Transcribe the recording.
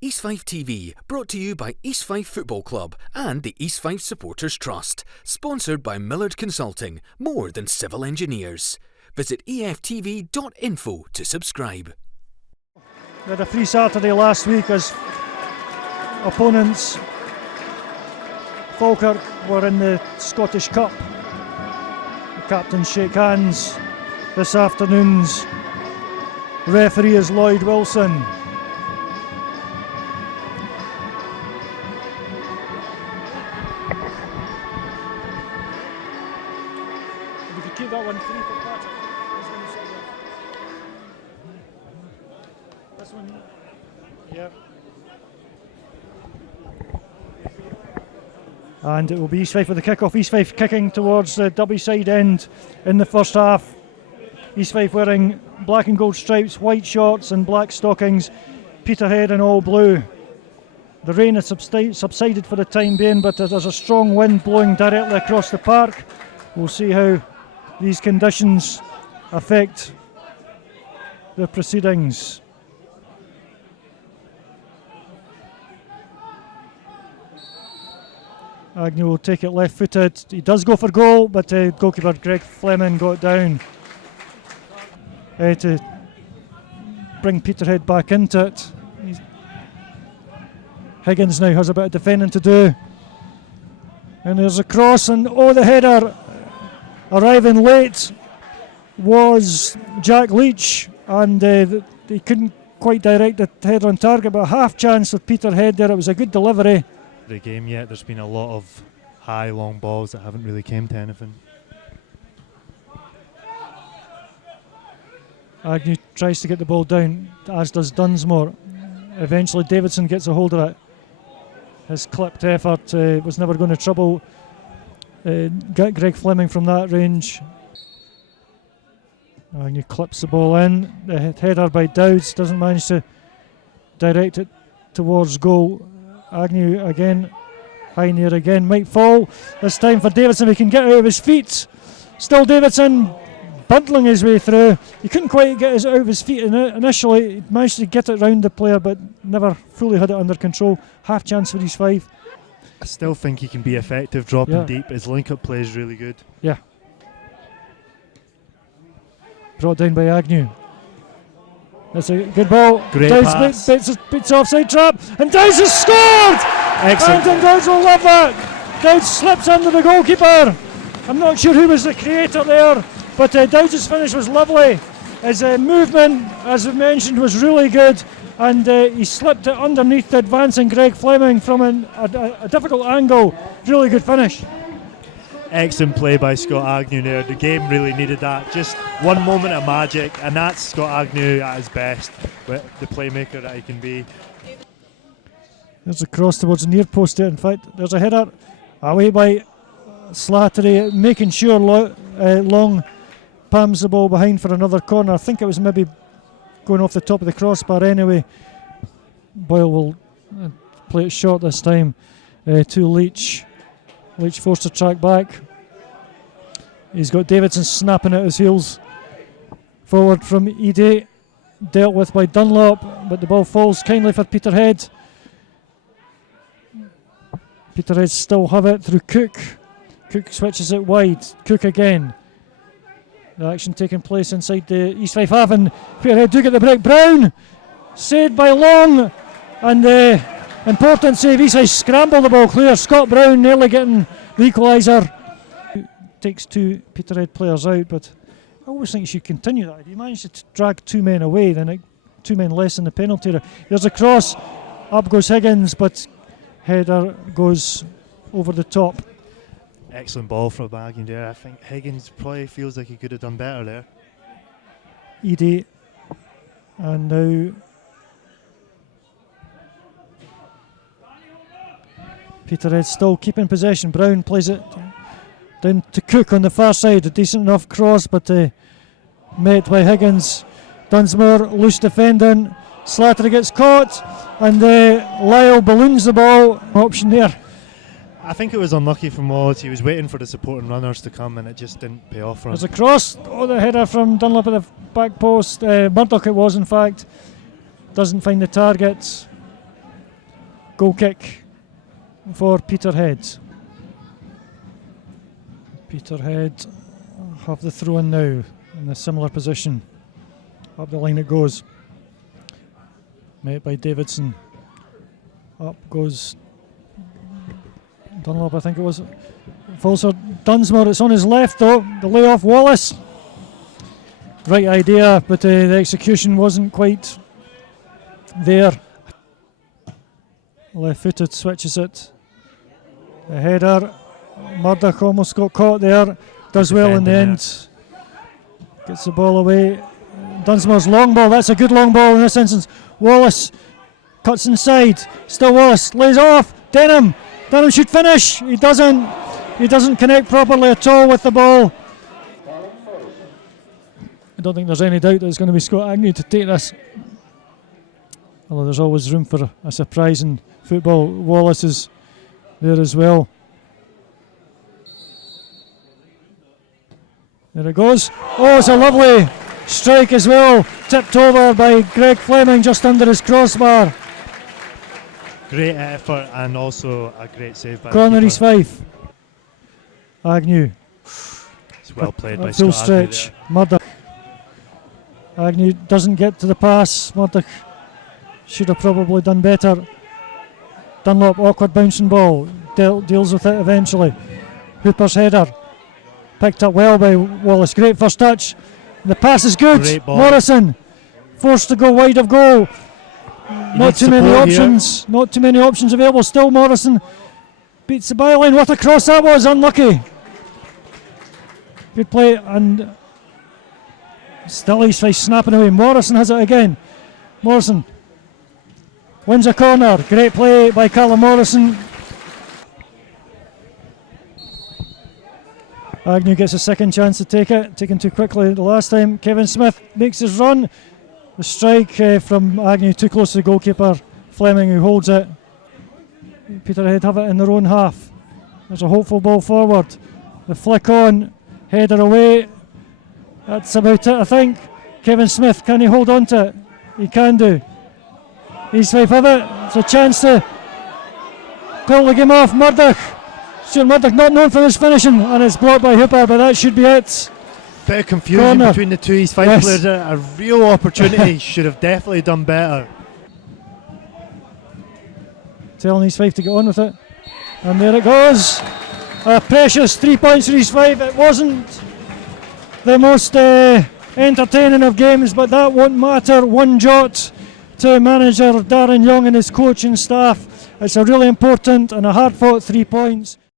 East Fife TV, brought to you by East Fife Football Club and the East Fife Supporters Trust. Sponsored by Millard Consulting, more than civil engineers. Visit eftv.info to subscribe. We had a free Saturday last week as opponents Falkirk were in the Scottish Cup. The captains shake hands. This afternoon's referee is Lloyd Wilson. We could keep that one free for Patrick. This one, yeah. And it will be East Fife with the kick-off. East Fife kicking towards the Derby side end in the first half. East Fife wearing black and gold stripes, white shorts and black stockings, Peterhead in all blue. The rain has subsided for the time being, but there's a strong wind blowing directly across the park. We'll see how these conditions affect the proceedings. Agnew will take it left-footed. He does go for goal, but goalkeeper Greg Fleming got down to bring Peterhead back into it. Higgins now has a bit of defending to do. And there's a cross, and the header arriving late was Jack Leach, and he couldn't quite direct the header on target, but a half chance with Peterhead there. It was a good delivery. The game yet, there's been a lot of high long balls that haven't really came to anything. Agnew tries to get the ball down, as does Dunsmore. Eventually Davidson gets a hold of it. His clipped effort was never going to trouble Greg Fleming from that range. Agnew clips the ball in. The header by Dowds doesn't manage to direct it towards goal. Agnew again, high near again, might fall. This time for Davidson, he can get out of his feet. Still Davidson bundling his way through. He couldn't quite get out of his feet initially. He managed to get it round the player, but never fully had it under control. Half chance for East Fife. I still think he can be effective dropping deep. His link-up play is really good. Yeah. Brought down by Agnew. That's a good ball. Great Dowds pass. beats offside trap, and Dowds has scored! Excellent. Brandon Dowds will love that. Dowds slips under the goalkeeper. I'm not sure who was the creator there, but Dowds' finish was lovely. His movement, as we mentioned, was really good, and he slipped it underneath the advancing Greg Fleming from a difficult angle. Really good finish. Excellent play by Scott Agnew there. The game really needed that. Just one moment of magic, and that's Scott Agnew at his best, with the playmaker that he can be. There's a cross towards the near post there. In fact, there's a header away by Slattery, making sure Long palms the ball behind for another corner. I think it was maybe going off the top of the crossbar anyway. Boyle will play it short this time to Leach. Leach forced to track back. He's got Davidson snapping at his heels. Forward from Edie, dealt with by Dunlop, but the ball falls kindly for Peterhead. Peterhead still have it through Cook. Cook switches it wide. Cook again. The action taking place inside the East Fife half, and Peterhead do get the break. Brown, saved by Long, and important save. East Fife scramble the ball clear. Scott Brown nearly getting the equaliser. Takes two Peterhead players out, but I always think you should continue that. If you manage to drag two men away, then two men less in the penalty area. There's a cross. Up goes Higgins, but header goes over the top. Excellent ball from Agnew there. I think Higgins probably feels like he could have done better there. Edie, and now Peterhead still keeping possession. Brown plays it down to Cook on the far side. A decent enough cross, but met by Higgins. Dunsmore loose defending. Slattery gets caught, and Lyle balloons the ball. Option there. I think it was unlucky for Mods. He was waiting for the supporting runners to come, and it just didn't pay off for him. There's a cross. The header from Dunlop at the back post. Murdoch it was, in fact. Doesn't find the target. Goal kick for Peterhead. Peterhead have the throw in now in a similar position. Up the line it goes. Met by Davidson. Up goes Dunlop, I think it was. Falls for Dunsmore, it's on his left though. The layoff Wallace. Right idea, but the execution wasn't quite there. Left footed, switches it. The header. Murdoch almost got caught there. Does well in the end. Gets the ball away. Dunsmore's long ball, that's a good long ball in this instance. Wallace cuts inside. Still Wallace, lays off. Denham should finish. He doesn't connect properly at all with the ball. I don't think there's any doubt that it's going to be Scott Agnew to take this. Although there's always room for a surprise in football. Wallace is there as well. There it goes. Oh, it's a lovely strike as well. Tipped over by Greg Fleming just under his crossbar. Great effort and also a great save by corner the East Fife. Agnew. It's well played by full Scott Agnew stretch. Murdoch. Agnew doesn't get to the pass. Murdoch should have probably done better. Dunlop, awkward bouncing ball. Deals with it eventually. Hooper's header. Picked up well by Wallace. Great first touch. The pass is good. Morrison forced to go wide of goal. Not too many options. Here. Not too many options available. Still Morrison beats the byline. What a cross that was. Unlucky. Good play and still East Fife snapping away. Morrison has it again. Morrison wins a corner. Great play by Callum Morrison. Agnew gets a second chance to take it. Taken too quickly the last time. Kevin Smith makes his run. The strike from Agnew too close to the goalkeeper. Fleming who holds it. Peterhead have it in their own half. There's a hopeful ball forward. The flick on. Header away. That's about it, I think. Kevin Smith, can he hold on to it? He can do. East Fife have it. It's a chance to pull the game off. Murdoch. Stuart Murdoch not known for his finishing, and it's blocked by Hooper, but that should be it. Bit of confusion between the two East Fife players. A real opportunity. Should have definitely done better. Telling East Fife to get on with it. And there it goes. A precious 3 points for East Fife. It wasn't the most entertaining of games, but that won't matter one jot to manager Darren Young and his coaching staff. It's a really important and a hard fought 3 points.